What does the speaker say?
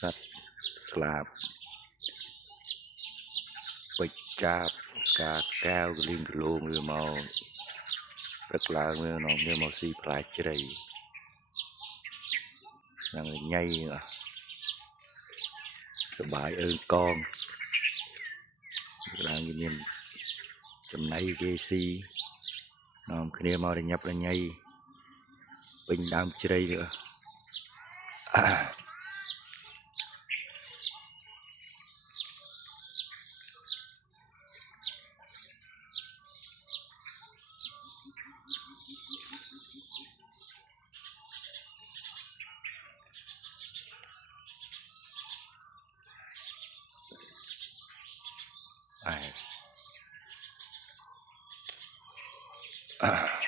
sắt slab bịch chạp cả cao linh lô người màu rất là người nó người màu xì phải chơi là người nhây sờ bài ơn con là người miền chấm này ghê xì nó kia màu để nhập là nhây bình đam chơi nữa ai